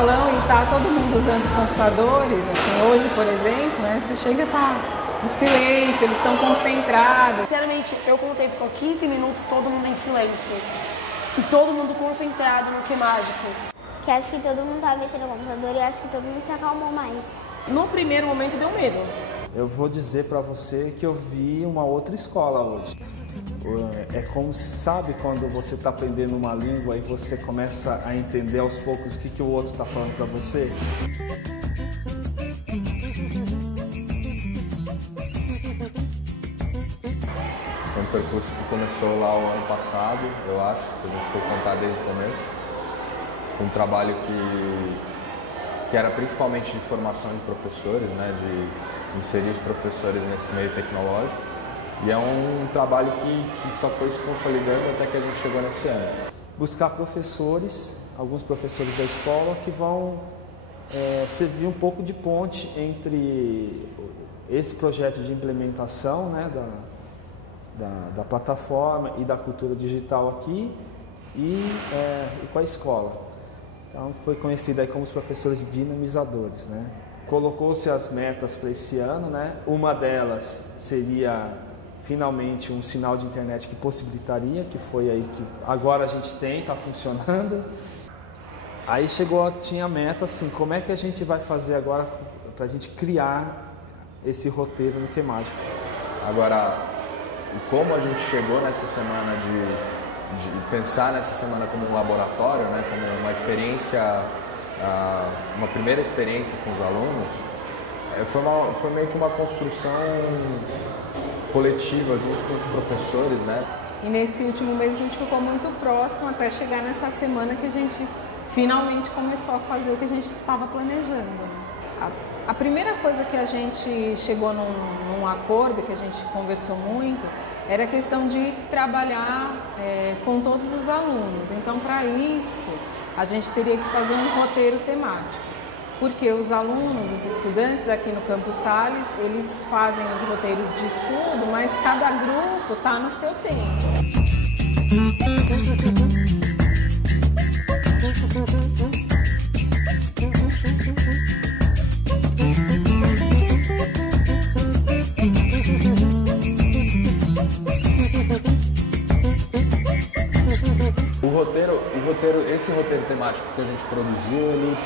salão e tá todo mundo usando os computadores, assim, hoje, por exemplo, né, você chega e tá em silêncio, eles estão concentrados. Sinceramente, eu contei, ficou 15 minutos todo mundo em silêncio. E todo mundo concentrado no que mágico. Que acho que todo mundo tava mexendo no computador e eu acho que todo mundo se acalmou mais. No primeiro momento deu medo. Eu vou dizer para você que eu vi uma outra escola hoje. É como, sabe, quando você está aprendendo uma língua e você começa a entender aos poucos o que o outro está falando para você? Foi um percurso que começou lá o ano passado, eu acho, se a gente for contar desde o começo. Um trabalho que era principalmente de formação de professores, né, de inserir os professores nesse meio tecnológico. E é um trabalho que só foi se consolidando até que a gente chegou nesse ano. Buscar professores, alguns professores da escola, que vão servir um pouco de ponte entre esse projeto de implementação, né, da plataforma e da cultura digital aqui e com a escola. Então foi conhecido aí como os professores dinamizadores, né? Colocou-se as metas para esse ano, né? Uma delas seria finalmente um sinal de internet que possibilitaria, que foi aí que agora a gente tem, está funcionando. Aí tinha a meta assim, como é que a gente vai fazer agora para a gente criar esse roteiro no Que Mágico? Agora, como a gente chegou nessa semana de pensar nessa semana como um laboratório, né, como uma experiência, uma primeira experiência com os alunos, foi meio que uma construção coletiva junto com os professores, né? E nesse último mês a gente ficou muito próximo até chegar nessa semana que a gente finalmente começou a fazer o que a gente estava planejando. A primeira coisa que a gente chegou num acordo, que a gente conversou muito, era a questão de trabalhar com todos os alunos. Então, para isso, a gente teria que fazer um roteiro temático. Porque os alunos, os estudantes aqui no Campus Sales, eles fazem os roteiros de estudo, mas cada grupo está no seu tempo. Esse roteiro temático que a gente produziu,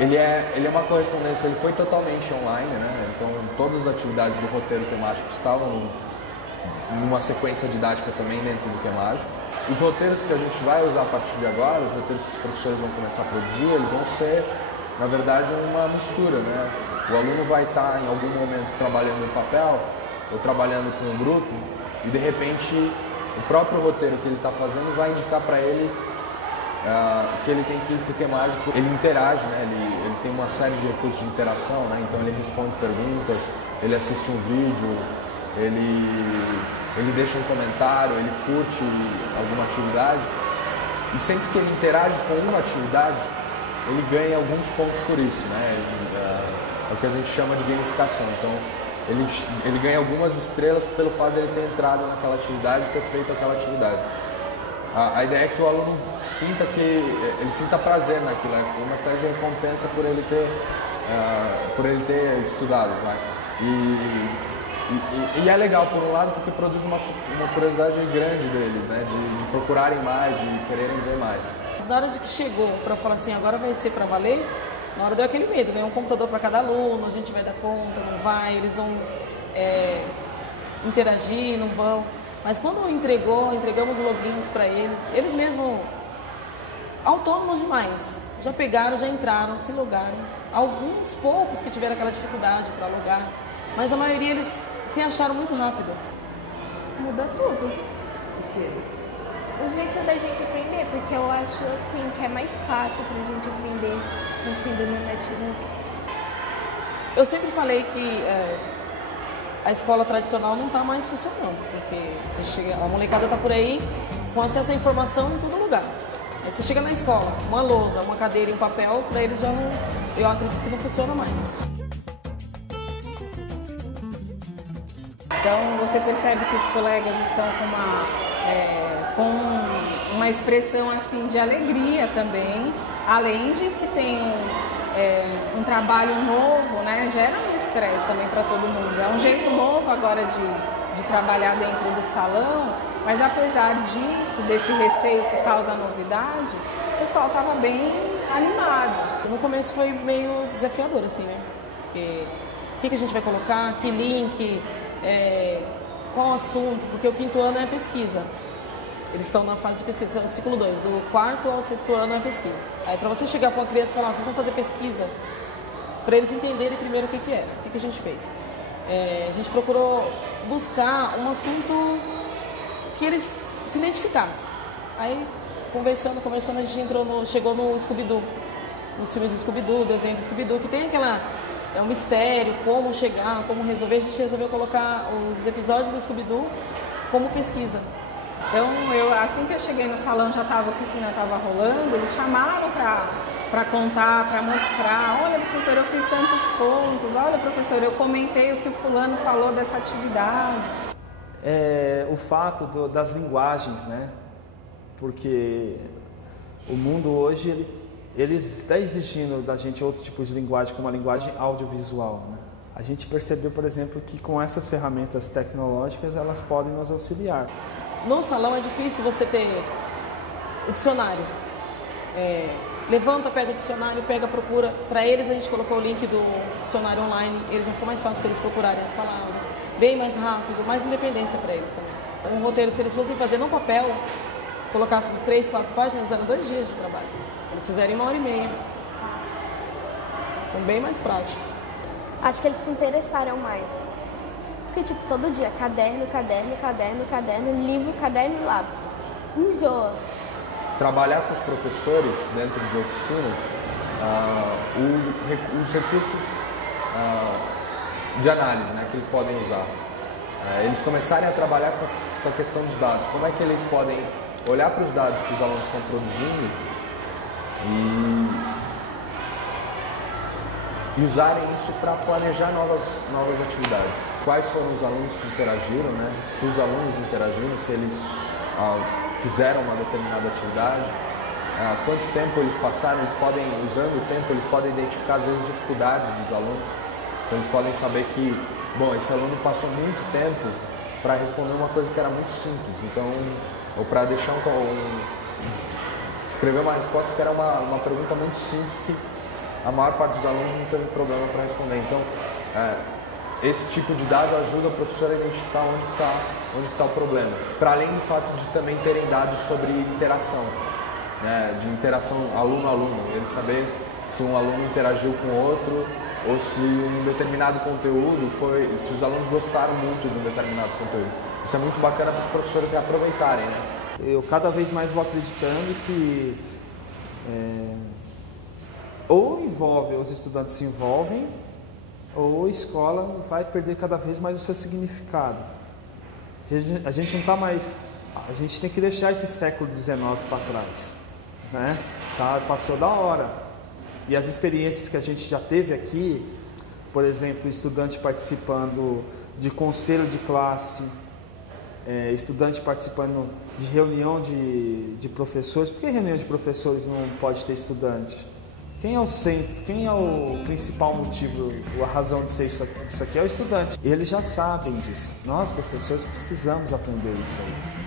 ele é uma correspondência, ele foi totalmente online, né? Então todas as atividades do roteiro temático estavam numa sequência didática também dentro do Que Mágico. Os roteiros que a gente vai usar a partir de agora, os roteiros que os professores vão começar a produzir, eles vão ser, na verdade, uma mistura, né? O aluno vai estar em algum momento trabalhando no papel ou trabalhando com um grupo e de repente o próprio roteiro que ele está fazendo vai indicar para ele que ele tem que ir para o Que Mágico. Ele interage, né? Ele tem uma série de recursos de interação, né? Então ele responde perguntas, ele assiste um vídeo, ele deixa um comentário, ele curte alguma atividade. E sempre que ele interage com uma atividade, ele ganha alguns pontos por isso, né? É o que a gente chama de gamificação. Então, ele ganha algumas estrelas pelo fato de ele ter entrado naquela atividade e ter feito aquela atividade. A ideia é que o aluno sinta prazer naquilo, é uma espécie de recompensa por ele ter estudado. Né? E é legal, por um lado, porque produz uma curiosidade grande deles, né? de procurarem mais, de quererem ver mais. Na hora de que chegou para falar assim, agora vai ser para valer, na hora deu aquele medo, né? Um computador para cada aluno, a gente vai dar conta, não vai, eles vão interagir, não vão. Mas quando entregamos logins para eles mesmos, autônomos demais, já pegaram, já entraram, se logaram. Alguns poucos que tiveram aquela dificuldade para logar, mas a maioria eles se acharam muito rápido. Muda tudo. O jeito da gente aprender, porque eu acho assim que é mais fácil pra gente aprender mexendo no netbook. Eu sempre falei que a escola tradicional não está mais funcionando, porque a molecada está por aí com acesso à informação em todo lugar. Aí você chega na escola, uma lousa, uma cadeira e um papel, para eles já não, eu acredito que não funciona mais. Então você percebe que os colegas estão com um uma expressão assim de alegria também, além de que tem um trabalho novo, né? Gera um estresse também para todo mundo. É um jeito novo agora de trabalhar dentro do salão, mas apesar disso, desse receio que causa a novidade, o pessoal estava bem animado. Assim. No começo foi meio desafiador, assim, né? Porque o que a gente vai colocar, que link, qual assunto, porque o 5º ano é pesquisa. Eles estão na fase de pesquisa, no ciclo 2, do 4º ao 6º ano é pesquisa. Aí para você chegar para uma criança e falar, vocês vão fazer pesquisa, para eles entenderem primeiro o que era, o que a gente fez. A gente procurou buscar um assunto que eles se identificassem. Aí, conversando, a gente chegou no Scooby-Doo, nos filmes do Scooby-Doo, desenho do Scooby-Doo, que tem um mistério, como chegar, como resolver. A gente resolveu colocar os episódios do Scooby-Doo como pesquisa. Então, assim que eu cheguei no salão, a oficina estava rolando, eles chamaram para contar, para mostrar, olha professor, eu fiz tantos pontos, olha professor, eu comentei o que o fulano falou dessa atividade. O fato das linguagens, né? Porque o mundo hoje, ele está exigindo da gente outro tipo de linguagem, como a linguagem audiovisual, né? A gente percebeu, por exemplo, que com essas ferramentas tecnológicas, elas podem nos auxiliar. No salão é difícil você ter o dicionário. Levanta, pega o dicionário, procura. Para eles a gente colocou o link do dicionário online, eles já ficou mais fácil para eles procurarem as palavras. Bem mais rápido, mais independência para eles também. Um roteiro, se eles fossem fazer no papel, colocássemos 3, 4 páginas, eram 2 dias de trabalho. Eles fizeram em 1h30. Então bem mais prático. Acho que eles se interessaram mais. Porque, todo dia, caderno, livro, caderno e lápis. Enjoa. Trabalhar com os professores dentro de oficinas, os recursos de análise, né, que eles podem usar. Eles começarem a trabalhar com a questão dos dados. Como é que eles podem olhar para os dados que os alunos estão produzindo e usarem isso para planejar novas atividades. Quais foram os alunos que interagiram, né? Se os alunos interagiram, se eles fizeram uma determinada atividade, quanto tempo eles passaram, usando o tempo, eles podem identificar às vezes dificuldades dos alunos. Então eles podem saber que, esse aluno passou muito tempo para responder uma coisa que era muito simples, então, ou para deixar escrever uma resposta que era uma pergunta muito simples que a maior parte dos alunos não teve problema para responder. Então, esse tipo de dado ajuda o professor a identificar onde está o problema. Para além do fato de também terem dados sobre interação, né, de interação aluno-aluno, ele saber se um aluno interagiu com o outro ou se um determinado conteúdo se os alunos gostaram muito de um determinado conteúdo. Isso é muito bacana para os professores reaproveitarem, né? Eu cada vez mais vou acreditando que ou os estudantes se envolvem, ou a escola vai perder cada vez mais o seu significado. A gente não está mais... A gente tem que deixar esse século XIX para trás, né? Passou da hora. E as experiências que a gente já teve aqui, por exemplo, estudante participando de conselho de classe, estudante participando de reunião de professores. Por que reunião de professores não pode ter estudante? Quem é o centro, quem é o principal motivo, a razão de ser isso aqui é o estudante. Eles já sabem disso. Nós, professores, precisamos aprender isso aí.